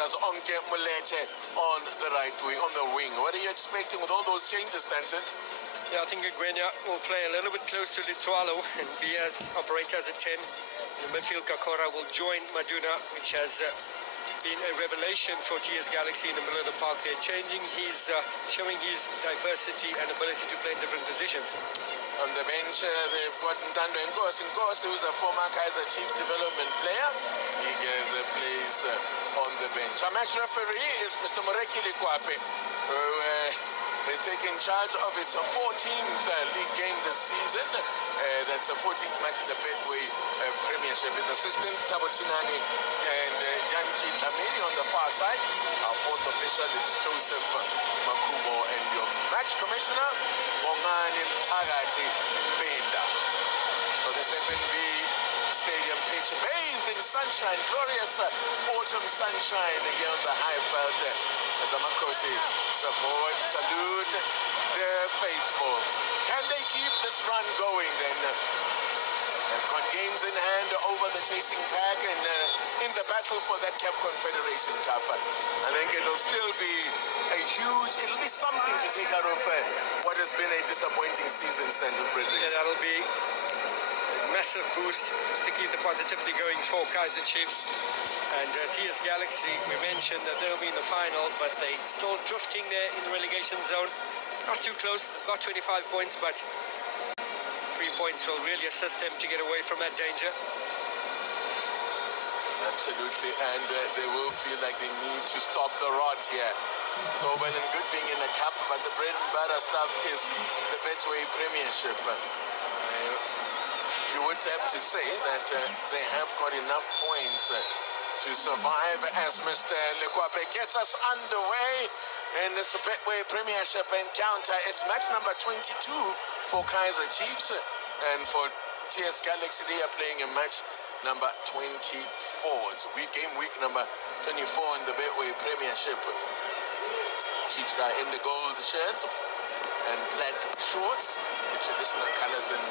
There's Onke Mulete on the right wing, on the wing. What are you expecting with all those changes, Stanton? Yeah, I think Gwenya will play a little bit close to Litswalo and be as operator as a 10. In the midfield, Kakora will join Maduna, which has been a revelation for GS Galaxy in the middle of the park. They're showing his diversity and ability to play in different positions. On the bench, they've got Ntando Nkosi, who's a former Kaizer Chiefs development player. He gets a place on the bench. Our match referee is Mr. Moreki Likwape, who is taking charge of his 14th league game this season. That's a 14th match in the Betway Premiership. His assistants, Tabo Tinani and Yanki Lamini on the far side. Our fourth official is Joseph Makubo, and your match commissioner, Bongani Tagati Benda. So this FNB Stadium pitch bathed in sunshine, glorious autumn sunshine here on the high veld as Amakosi support, salute the faithful. Can they keep this run going then? They've got games in hand over the chasing pack and in the battle for that Cap Confederation Cup. I think it'll still be it'll be something to take out of what has been a disappointing season, Stanton Fredericks. Yeah, that'll be a massive boost to keep the positivity going for Kaizer Chiefs. And TS Galaxy, we mentioned that they'll be in the final, but they still drifting there in the relegation zone. Not too close, got 25 points, but 3 points will really assist them to get away from that danger. Absolutely, and they will feel like they need to stop the rot here. So well and good being in the cup, but the bread and butter stuff is the Betway Premiership. You would have to say that they have got enough points to survive as Mr. Lekwape gets us underway in this Betway Premiership encounter. It's match number 22 for Kaizer Chiefs, and for TS Galaxy they are playing in match number 24. It's game week number 24 in the Betway Premiership. Chiefs are in the gold shirts and black shorts, the traditional colors, in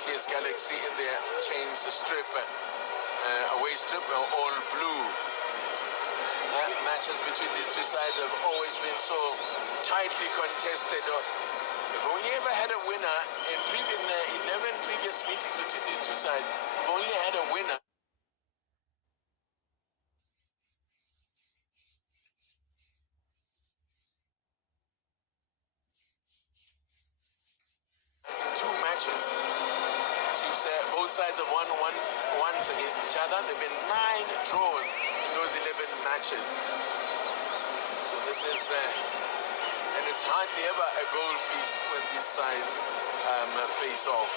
TS Galaxy in their change the strip, away strip, all blue. Matches between these two sides have always been so tightly contested. We've only ever had a winner in 11 previous meetings between these two sides. We've only had a winner. In 2 matches. Chiefs, both sides have won once against each other. There have been 9 draws in those 11 matches. So this is, and it's hardly ever a goal feast when these sides face off.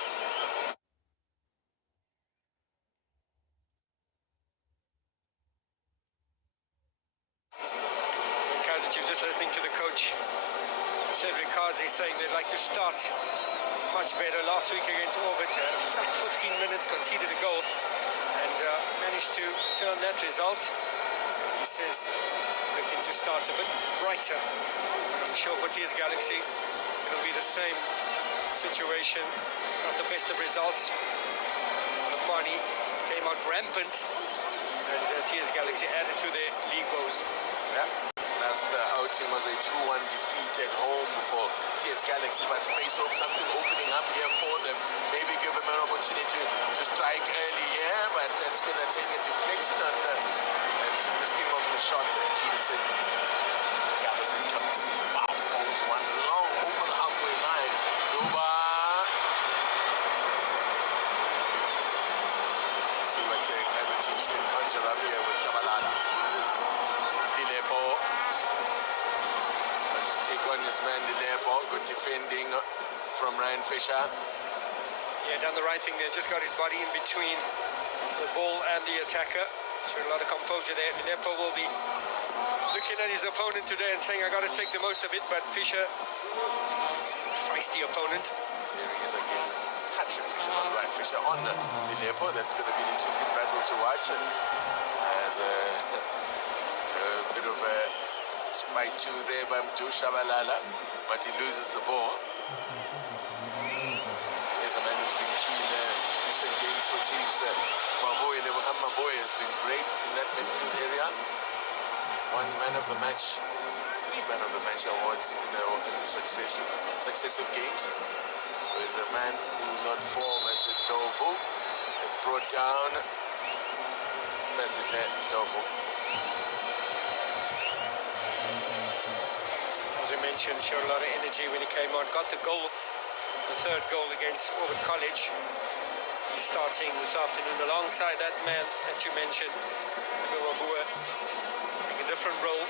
Kaizer Chiefs, just listening to the coach, Cedric Kazi, saying they'd like to start much better. Last week against Orbit, 15 minutes, conceded a goal and managed to turn that result. He says looking to start a bit brighter. I'm sure for TS Galaxy it'll be the same situation. Not the best of results. Lafani came out rampant and TS Galaxy added to their league woes. Yeah. Last outing was a 2-1 defeat at home for TS Galaxy, but face hope something opening up here for them. Maybe give them an opportunity to strike early here, but that's going to take a deflection and the steam of the shot. Peterson. Galaxy comes. Wow, holds one long over the halfway line. Luba. See what Kaizer Chiefs can conjure up here with Shabalala. Dilepo. Take on his man Dilepo. Good defending from Ryan Fisher. Yeah, done the right thing there. Just got his body in between the ball and the attacker. Showed a lot of composure there. Dilepo will be looking at his opponent today and saying, I got to take the most of it. But Fisher is a feisty opponent. There he is again. Patrick Fisher on Ryan Fisher on Dilepo. That's going to be an interesting battle to watch. As a bit of a spite too there by Joe Shabalala, but he loses the ball. There's a man who's been key in recent games for Chiefs. Maboy has been great in that midfield area. won man of the match, 3 man of the match awards in successive games. So he's a man who's on form as a Novo. Has brought down Specific Novo. As we mentioned, showed a lot of energy when he came on. Got the goal, the 3rd goal against Orbit College. He's starting this afternoon alongside that man that you mentioned, Mabua, playing a different role.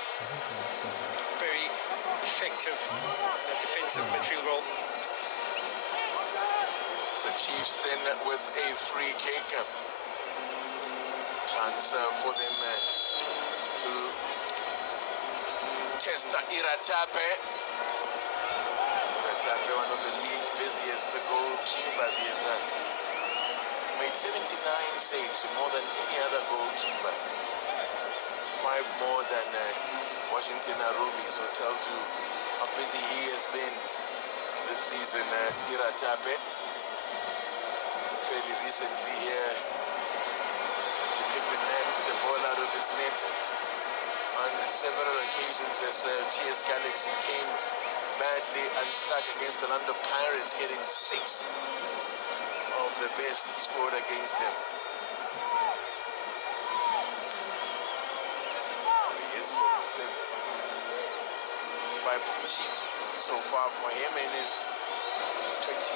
Very effective in that defensive midfield role. The Chiefs then with a free kick. Chance for them to test Iratape. Iratape, one of the league's busiest goalkeepers. He has made 79 saves, more than any other goalkeeper. 5 more than Washington Arubi, so it tells you how busy he has been this season. Iratape, fairly recently here, to kick the ball out of his net on several occasions as TS Galaxy came badly unstuck against the London Pirates, getting 6 of the best scored against them. Yes, 5 clean sheets so far for him in his 23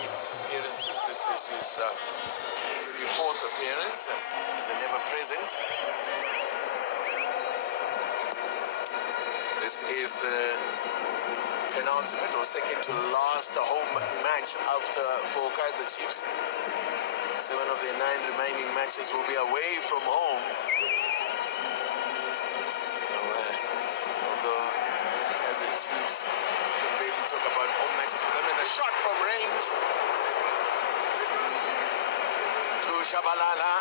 appearances. This is his 4th appearance. He's a never present. This is the penultimate or second to last home match for Kaizer Chiefs. 7 of their 9 remaining matches will be away from home. Although Kaizer Chiefs can barely talk about home matches for them. There's a shot from range to Shabalala,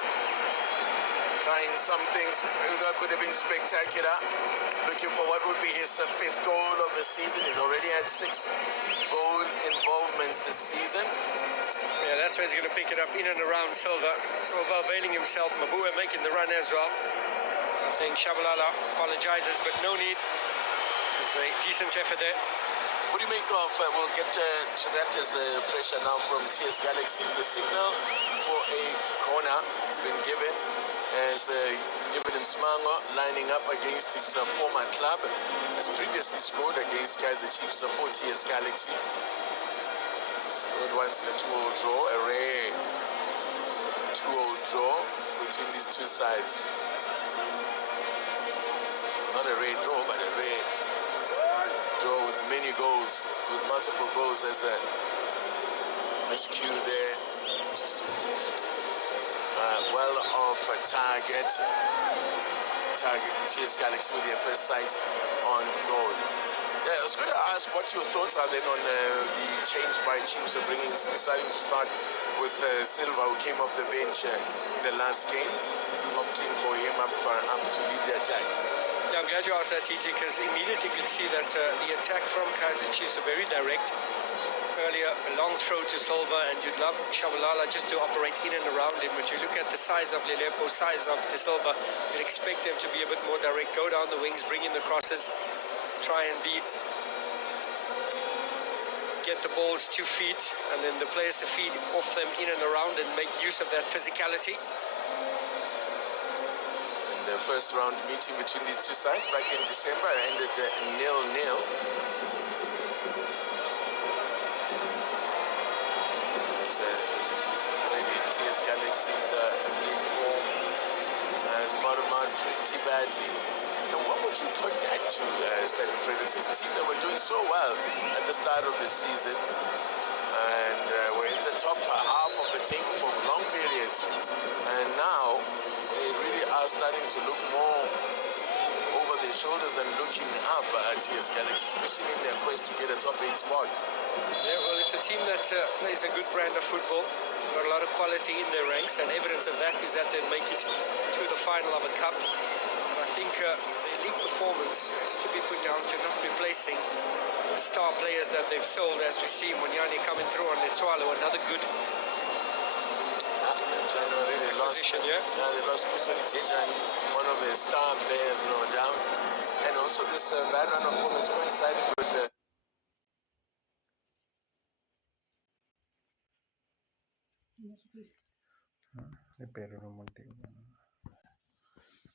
trying some things that could have been spectacular. Looking for what would be his 5th goal of the season. He's already had 6 goal involvements this season. Yeah, that's where he's going to pick it up in and around Silva. Silva availing himself. Mabua making the run as well. I think Shabalala apologizes, but no need. It's a decent effort there. What do you make of, we'll get to that as pressure now from TS Galaxy. The signal for a corner has been given as given him Smango lining up against his former club. Has previously scored against Kaizer Chiefs for TS Galaxy. Scored once the 2-0 draw, a rare 2-0 draw between these two sides. Not a rare draw, but a rare draw with many goals, with multiple goals. As a miscue there, just moved well off a target. TS Galaxy with their first sight on goal. Yeah, I was going to ask what your thoughts are then on the change by Chiefs of deciding to start with Silva, who came off the bench in the last game, opting for him up to lead the attack. Yeah, I'm glad you asked that, TT, because immediately you could see that the attack from Kaizer Chiefs are very direct. Earlier, a long throw to Silva, and you'd love Shabalala just to operate in and around him. But you look at the size of Lelepo, size of De Silva, you'd expect them to be a bit more direct, go down the wings, bring in the crosses, try and get the balls 2 feet, and then the players to feed off them in and around and make use of that physicality. The first round meeting between these two sides back in December ended 0-0. TS Galaxy's league form has bottomed out pretty badly. And what would you put that to, Stephen Fredericks' team that were doing so well at the start of the season and were in the top half of the table for long periods, and now they really are starting to look more over their shoulders and looking up at TS Galaxy, especially in their quest to get a top 8 spot. Yeah, well, it's a team that plays a good brand of football, got a lot of quality in their ranks, and evidence of that is that they make it to the final of a cup. I think their league performance has to be put down to not replacing star players that they've sold, as we see Munyani coming through on Letswalo, another good. January, they position, yeah? Yeah, they lost Kusuri one of their star players, no doubt. And also this bad run of form has coincided with the Le perro romantico.